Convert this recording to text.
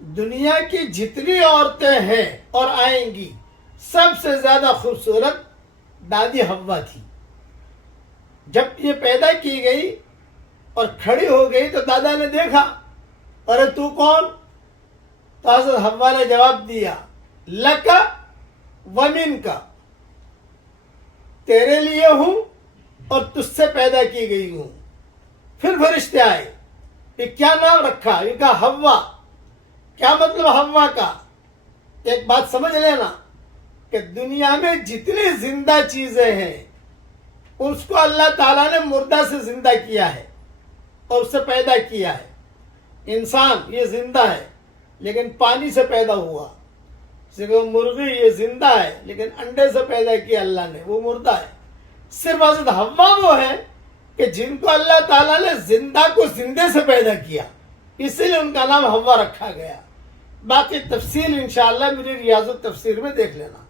دنیا کی جتنی عورتیں ہیں اور آئیں گی سب سے زیادہ خوبصورت دادی حوا تھی. جب یہ پیدا کی گئی اور کھڑی ہو گئی تو دادا نے دیکھا، ارے تو کون؟ تو حضرت حوا نے جواب دیا، لکا ومن کا، تیرے لیے ہوں اور تجھ سے پیدا کی گئی ہوں. پھر فرشتے آئے، یہ کیا نام رکھا؟ یہ کہا حوا. کیا مطلب حوا کا؟ ایک بات سمجھ لینا کہ دنیا میں جتنی زندہ چیزیں ہیں اس کو اللہ تعالیٰ نے مردہ سے زندہ کیا ہے اور اس سے پیدا کیا ہے. انسان یہ زندہ ہے لیکن پانی سے پیدا ہوا. مرغی یہ زندہ ہے لیکن انڈے سے پیدا کیا اللہ نے، وہ مردہ ہے. صرف حضرت حوا وہ ہے کہ جن کو اللہ تعالیٰ نے زندہ کو زندے سے پیدا کیا، اسی لیے ان کا نام حوا رکھا گیا. باقی تفصیل انشاءاللہ میری ریاض التفسیر میں دیکھ لینا.